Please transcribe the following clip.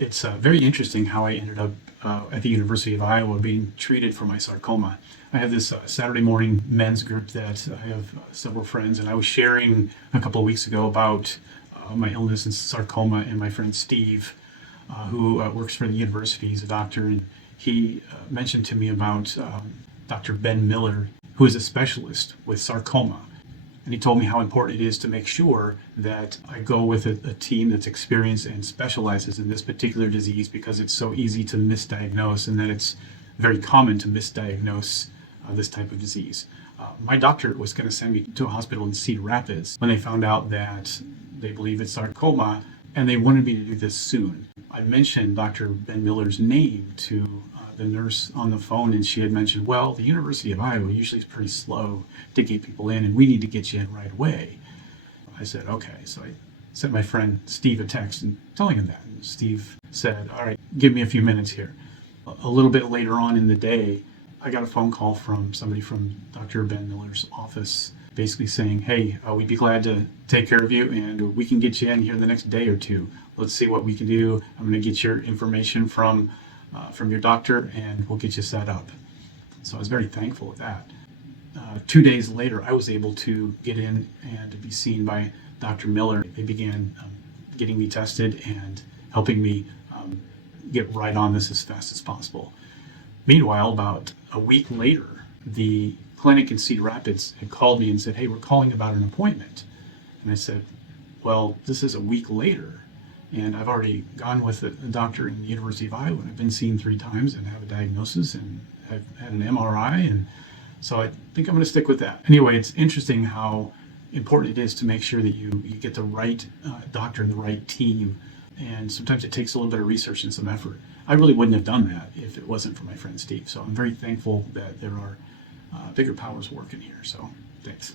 It's very interesting how I ended up at the University of Iowa being treated for my sarcoma. I have this Saturday morning men's group that I have several friends, and I was sharing a couple of weeks ago about my illness and sarcoma, and my friend Steve, who works for the university, he's a doctor, and he mentioned to me about Dr. Ben Miller, who is a specialist with sarcoma. And he told me how important it is to make sure that I go with a team that's experienced and specializes in this particular disease, because it's so easy to misdiagnose, and that it's very common to misdiagnose this type of disease. My doctor was going to send me to a hospital in Cedar Rapids when they found out that they believe it's sarcoma, and they wanted me to do this soon. I mentioned Dr. Ben Miller's name to the nurse on the phone, and she had mentioned, well, the University of Iowa usually is pretty slow to get people in, and we need to get you in right away. I said, okay. So I sent my friend Steve a text and telling him that. And Steve said, all right, give me a few minutes here. A little bit later on in the day, I got a phone call from somebody from Dr. Ben Miller's office, basically saying, hey, we'd be glad to take care of you, and we can get you in here in the next day or two. Let's see what we can do. I'm going to get your information from your doctor, and we'll get you set up. So I was very thankful of that. 2 days later, I was able to get in and to be seen by Dr. Miller. They began getting me tested and helping me get right on this as fast as possible. Meanwhile, about a week later, the clinic in Cedar Rapids had called me and said, hey, we're calling about an appointment. And I said, well, this is a week later, and I've already gone with a doctor in the University of Iowa, and I've been seen 3 times and have a diagnosis, and I've had an MRI, and so I think I'm going to stick with that. Anyway, it's interesting how important it is to make sure that you get the right doctor and the right team, and sometimes it takes a little bit of research and some effort. I really wouldn't have done that if it wasn't for my friend Steve, so I'm very thankful that there are bigger powers working here, so thanks.